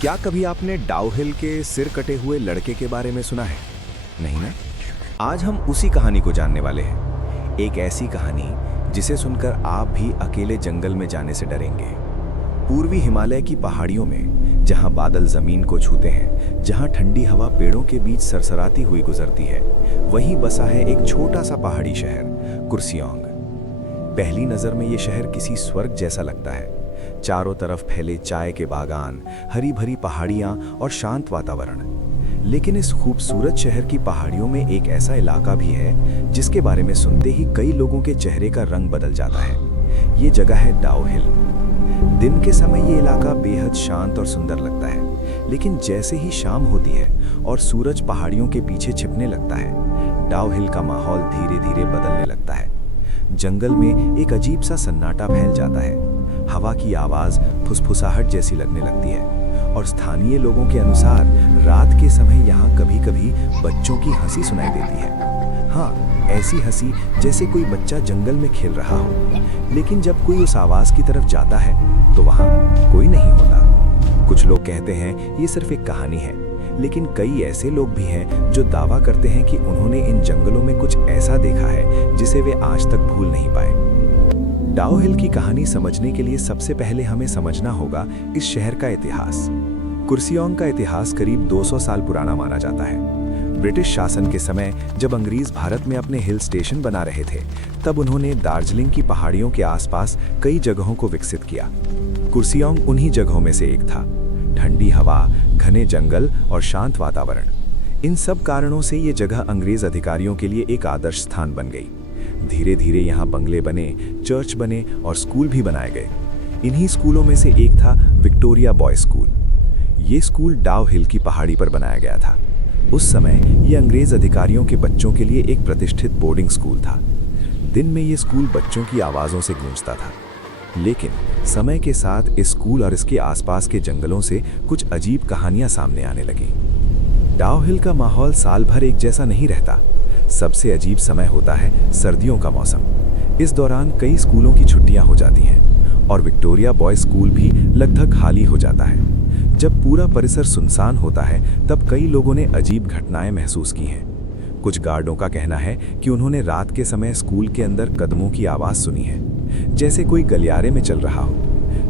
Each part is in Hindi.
क्या कभी आपने डाउहिल के सिर कटे हुए लड़के के बारे में सुना है? नहीं ना? आज हम उसी कहानी को जानने वाले हैं। एक ऐसी कहानी जिसे सुनकर आप भी अकेले जंगल में जाने से डरेंगे। पूर्वी हिमालय की पहाड़ियों में, जहां बादल जमीन को छूते हैं, जहां ठंडी हवा पेड़ों के बीच सरसराती हुई गुजरती है, वहीं बसा है एक छोटा सा पहाड़ी शहर, कुर्सियोंग। पहली नजर में ये शहर किसी स्वर्ग जैसा लगता है। चारों तरफ फैले चाय के बागान, हरी भरी पहाड़ियां और शांत वातावरण। लेकिन इस खूबसूरत शहर की पहाड़ियों में एक ऐसा इलाका भी है जिसके बारे में सुनते ही कई लोगों के चेहरे का रंग बदल जाता है। ये जगह है डाउहिल। दिन के समय ये इलाका बेहद शांत और सुंदर लगता है, लेकिन जैसे ही शाम होती है और सूरज पहाड़ियों के पीछे छिपने लगता है, डाउहिल का माहौल धीरे धीरे बदलने लगता है। जंगल में एक अजीब सा सन्नाटा फैल जाता है। हवा की आवाज फुसफुसाहट जैसी लगने लगती है और स्थानीय लोगों के अनुसार रात के समय यहाँ कभी-कभी बच्चों की हंसी सुनाई देती है। हाँ, ऐसी हंसी जैसे कोई बच्चा जंगल में खेल रहा हो। लेकिन जब कोई उस आवाज की तरफ जाता है तो वहाँ कोई नहीं होता। कुछ लोग कहते हैं ये सिर्फ एक कहानी है, लेकिन कई ऐसे लोग भी हैं जो दावा करते हैं कि उन्होंने इन जंगलों में कुछ ऐसा देखा है जिसे वे आज तक भूल नहीं पाए। डाउहिल की कहानी समझने के लिए सबसे पहले हमें समझना होगा इस शहर का इतिहास। कुर्सियोंग का इतिहास करीब 200 साल पुराना माना जाता है। ब्रिटिश शासन के समय जब अंग्रेज भारत में अपने हिल स्टेशन बना रहे थे, तब उन्होंने दार्जिलिंग की पहाड़ियों के आसपास कई जगहों को विकसित किया। कुर्सियोंग उन्हीं जगहों में से एक था। ठंडी हवा, घने जंगल और शांत वातावरण, इन सब कारणों से ये जगह अंग्रेज अधिकारियों के लिए एक आदर्श स्थान बन गई। धीरे धीरे यहाँ बंगले बने, चर्च बने और स्कूल भी बनाए गए। इन्हीं स्कूलों में से एक था विक्टोरिया बॉयज स्कूल। ये स्कूल डाउहिल की पहाड़ी पर बनाया गया था। उस समय ये अंग्रेज अधिकारियों के बच्चों के लिए एक प्रतिष्ठित बोर्डिंग स्कूल था। दिन में ये स्कूल बच्चों की आवाज़ों से गूंजता था, लेकिन समय के साथ इस स्कूल और इसके आसपास के जंगलों से कुछ अजीब कहानियां सामने आने लगी। डाउहिल का माहौल साल भर एक जैसा नहीं रहता। सबसे अजीब समय होता है सर्दियों का मौसम। इस दौरान कई स्कूलों की छुट्टियां हो जाती हैं और विक्टोरिया बॉयज स्कूल भी लगभग खाली हो जाता है। जब पूरा परिसर सुनसान होता है, तब कई लोगों ने अजीब घटनाएं महसूस की हैं। कुछ गार्डों का कहना है कि उन्होंने रात के समय स्कूल के अंदर कदमों की आवाज़ सुनी है, जैसे कोई गलियारे में चल रहा हो।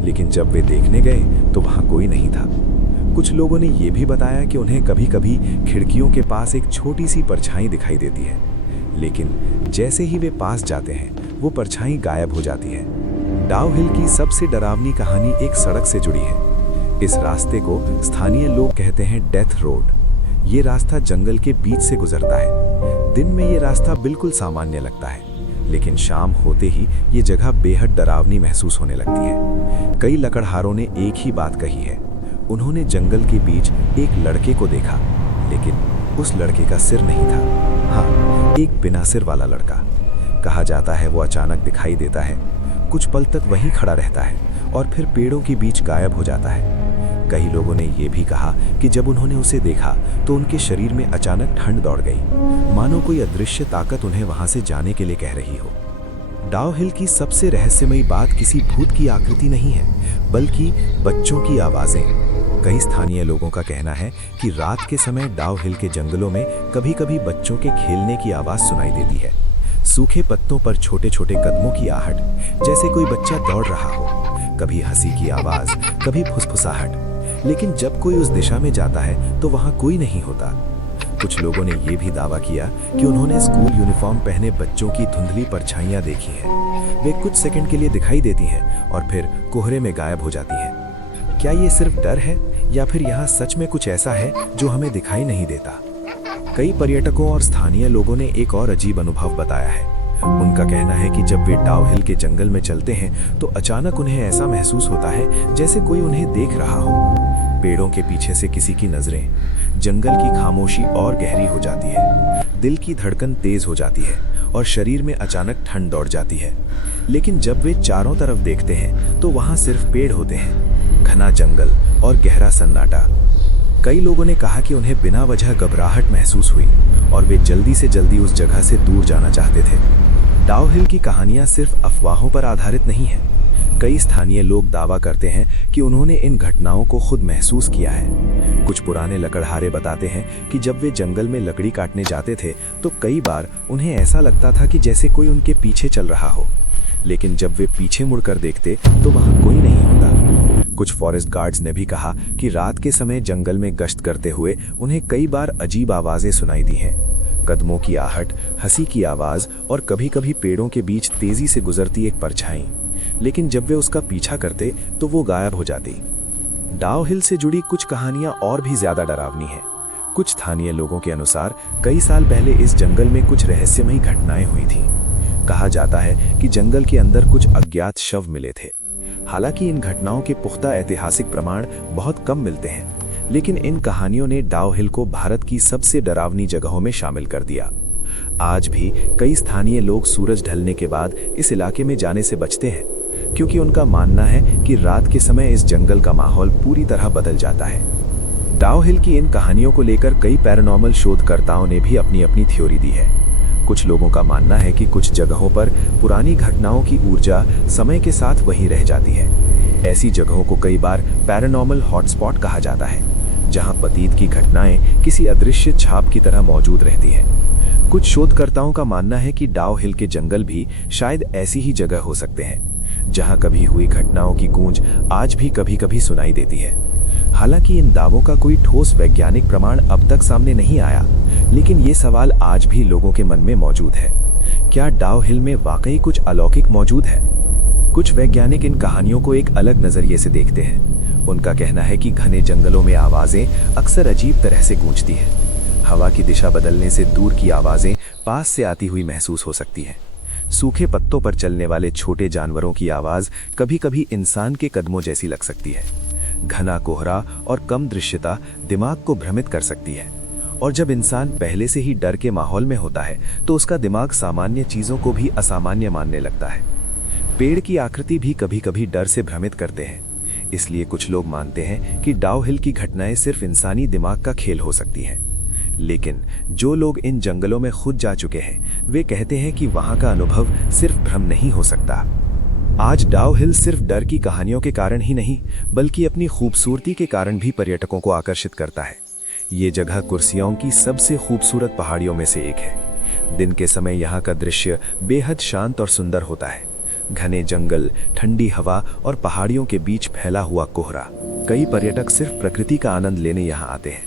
लेकिन जब वे देखने गए तो वहाँ कोई नहीं था। कुछ लोगों ने ये भी बताया कि उन्हें कभी-कभी खिड़कियों के पास एक छोटी सी परछाई दिखाई देती है, लेकिन जैसे ही वे पास जाते हैं वो परछाई गायब हो जाती है। डाउहिल की सबसे डरावनी कहानी एक सड़क से जुड़ी है। इस रास्ते को स्थानीय लोग कहते हैं डेथ रोड। ये रास्ता जंगल के बीच से गुजरता है। दिन में ये रास्ता बिल्कुल सामान्य लगता है, लेकिन शाम होते ही ये जगह बेहद डरावनी महसूस होने लगती है। कई लकड़हारों ने एक ही बात कही है। उन्होंने जंगल के बीच एक लड़के को देखा, लेकिन उस लड़के का सिर नहीं था। हाँ, एक बिना सिर वाला लड़का। कहा जाता है वो अचानक दिखाई देता है, कुछ पल तक वहीं खड़ा रहता है और फिर पेड़ों के बीच गायब हो जाता है। कई लोगों ने ये भी कहा कि जब उन्होंने उसे देखा तो उनके शरीर में अचानक ठंड दौड़ गई, मानो कोई अदृश्य ताकत उन्हें वहां से जाने के लिए कह रही हो। डाउहिल की सबसे रहस्यमयी बात किसी भूत की आकृति नहीं है, बल्कि बच्चों की आवाज़ें। कई स्थानीय लोगों का कहना है कि रात के समय डाउहिल के जंगलों में कभी-कभी बच्चों के खेलने की आवाज़ सुनाई देती है। सूखे पत्तों पर छोटे छोटे कदमों की आहट, जैसे कोई बच्चा दौड़ रहा हो। कभी हंसी की आवाज़, कभी फुसफुसाहट। लेकिन जब कोई उस दिशा में जाता है तो वहाँ कोई नहीं होता। कुछ लोगों ने यह भी दावा किया कि उन्होंने स्कूल यूनिफॉर्म पहने बच्चों की धुंधली परछाइयाँ देखी हैं। वे कुछ सेकंड के लिए दिखाई देती हैं और फिर कोहरे में गायब हो जाती हैं। क्या ये सिर्फ डर है या फिर यहाँ सच में कुछ ऐसा है जो हमें दिखाई नहीं देता? कई पर्यटकों और स्थानीय लोगों ने एक और अजीब अनुभव बताया है। उनका कहना है कि जब वे डाउहिल के जंगल में चलते हैं तो अचानक उन्हें ऐसा महसूस होता है जैसे कोई उन्हें देख रहा हो। पेड़ों के पीछे से किसी की नजरें, जंगल की खामोशी और गहरी हो जाती है। दिल की धड़कन तेज हो जाती है और शरीर में अचानक ठंड दौड़ जाती है। लेकिन जब वे चारों तरफ देखते हैं तो वहाँ सिर्फ पेड़ होते हैं, घना जंगल और गहरा सन्नाटा। कई लोगों ने कहा कि उन्हें बिना वजह घबराहट महसूस हुई और वे जल्दी से जल्दी उस जगह से दूर जाना चाहते थे। डाउहिल की कहानियां सिर्फ अफवाहों पर आधारित नहीं हैं। कई स्थानीय लोग दावा करते हैं कि उन्होंने इन घटनाओं को खुद महसूस किया है। कुछ पुराने लकड़हारे बताते हैं कि जब वे जंगल में लकड़ी काटने जाते थे तो कई बार उन्हें ऐसा लगता था कि जैसे कोई उनके पीछे चल रहा हो, लेकिन जब वे पीछे मुड़कर देखते तो वहां कोई नहीं होता। कुछ फॉरेस्ट गार्ड्स ने भी कहा कि रात के समय जंगल में गश्त करते हुए उन्हें कई बार अजीब आवाजें सुनाई दी हैं। कदमों की आहट, हंसी की आवाज और कभी-कभी पेड़ों के बीच तेजी से गुजरती एक परछाई, लेकिन जब वे उसका पीछा करते तो वो गायब हो जाती। डाउ हिल से जुड़ी कुछ कहानियां और भी ज्यादा डरावनी हैं। कुछ स्थानीय लोगों के अनुसार कई साल पहले इस जंगल में कुछ रहस्यमयी घटनाएं हुई थीं। कहा जाता है कि जंगल के अंदर कुछ अज्ञात शव मिले थे। हालांकि इन घटनाओं के पुख्ता ऐतिहासिक प्रमाण बहुत कम मिलते हैं, लेकिन इन कहानियों ने डाउ हिल को भारत की सबसे डरावनी जगहों में शामिल कर दिया। आज भी कई स्थानीय लोग सूरज ढलने के बाद इस इलाके में जाने से बचते हैं, क्योंकि उनका मानना है कि रात के समय इस जंगल का माहौल पूरी तरह बदल जाता है। डाउ हिल की इन कहानियों को लेकर कई पैरानॉर्मल शोधकर्ताओं ने भी अपनी अपनी थ्योरी दी है। कुछ लोगों का मानना है कि कुछ जगहों पर पुरानी घटनाओं की ऊर्जा समय के साथ वहीं रह जाती है। ऐसी जगहों को कई बार पैरानॉर्मल हॉटस्पॉट कहा जाता है, जहां अतीत की घटनाएं किसी अदृश्य छाप की तरह मौजूद रहती है। कुछ शोधकर्ताओं का मानना है कि डाउ हिल के जंगल भी शायद ऐसी ही जगह हो सकते हैं, जहां कभी हुई घटनाओं की गूंज आज भी कभी-कभी सुनाई देती है। हालांकि इन दावों का कोई ठोस वैज्ञानिक प्रमाण अब तक सामने नहीं आया, लेकिन ये सवाल आज भी लोगों के मन में मौजूद है। क्या डाउ हिल में वाकई कुछ अलौकिक मौजूद है? कुछ वैज्ञानिक इन कहानियों को एक अलग नजरिए से देखते हैं। उनका कहना है कि घने जंगलों में आवाजें अक्सर अजीब तरह से गूंजती हैं। हवा की दिशा बदलने से दूर की आवाजें पास से आती हुई महसूस हो सकती हैं। सूखे पत्तों पर चलने वाले छोटे जानवरों की आवाज कभी-कभी इंसान के कदमों जैसी लग सकती है। घना कोहरा और कम दृश्यता दिमाग को भ्रमित कर सकती है, और जब इंसान पहले से ही डर के माहौल में होता है तो उसका दिमाग सामान्य चीजों को भी असामान्य मानने लगता है। पेड़ की आकृति भी कभी-कभी डर से भ्रमित करते हैं, इसलिए कुछ लोग मानते हैं कि डाउ हिल की घटनाएं सिर्फ इंसानी दिमाग का खेल हो सकती हैं। लेकिन जो लोग इन जंगलों में खुद जा चुके हैं, वे कहते हैं कि वहां का अनुभव सिर्फ भ्रम नहीं हो सकता। आज डाउ हिल सिर्फ डर की कहानियों के कारण ही नहीं, बल्कि अपनी खूबसूरती के कारण भी पर्यटकों को आकर्षित करता है। ये जगह कुर्सियों की सबसे खूबसूरत पहाड़ियों में से एक है। दिन के समय यहाँ का दृश्य बेहद शांत और सुंदर होता है। घने जंगल, ठंडी हवा और पहाड़ियों के बीच फैला हुआ कोहरा। कई पर्यटक सिर्फ प्रकृति का आनंद लेने यहाँ आते हैं,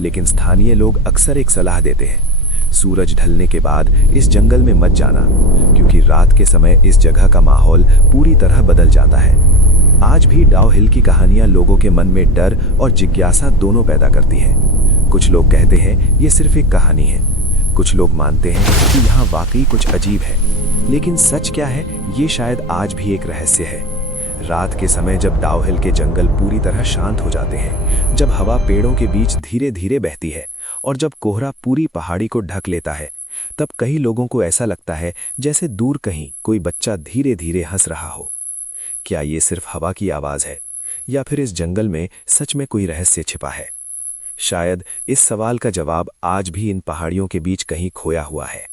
लेकिन स्थानीय लोग अक्सर एक सलाह देते हैं: सूरज ढलने के बाद इस जंगल में मत जाना, क्योंकि रात के समय इस जगह का माहौल पूरी तरह बदल जाता है। आज भी डाउ हिल की कहानियां लोगों के मन में डर और जिज्ञासा दोनों पैदा करती हैं। कुछ लोग कहते हैं ये सिर्फ एक कहानी है, कुछ लोग मानते हैं कि यहाँ वाकई कुछ अजीब है। लेकिन सच क्या है, ये शायद आज भी एक रहस्य है। रात के समय जब डाउ हिल के जंगल पूरी तरह शांत हो जाते हैं, जब हवा पेड़ों के बीच धीरे धीरे बहती है और जब कोहरा पूरी पहाड़ी को ढक लेता है, तब कई लोगों को ऐसा लगता है जैसे दूर कहीं कोई बच्चा धीरे धीरे हंस रहा हो। क्या ये सिर्फ हवा की आवाज है, या फिर इस जंगल में सच में कोई रहस्य छिपा है? शायद इस सवाल का जवाब आज भी इन पहाड़ियों के बीच कहीं खोया हुआ है,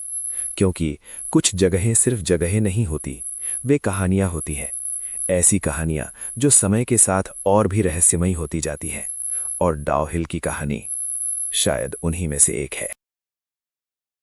क्योंकि कुछ जगहें सिर्फ जगहें नहीं होती, वे कहानियां होती हैं। ऐसी कहानियां जो समय के साथ और भी रहस्यमयी होती जाती हैं, और डाउ हिल की कहानी शायद उन्हीं में से एक है।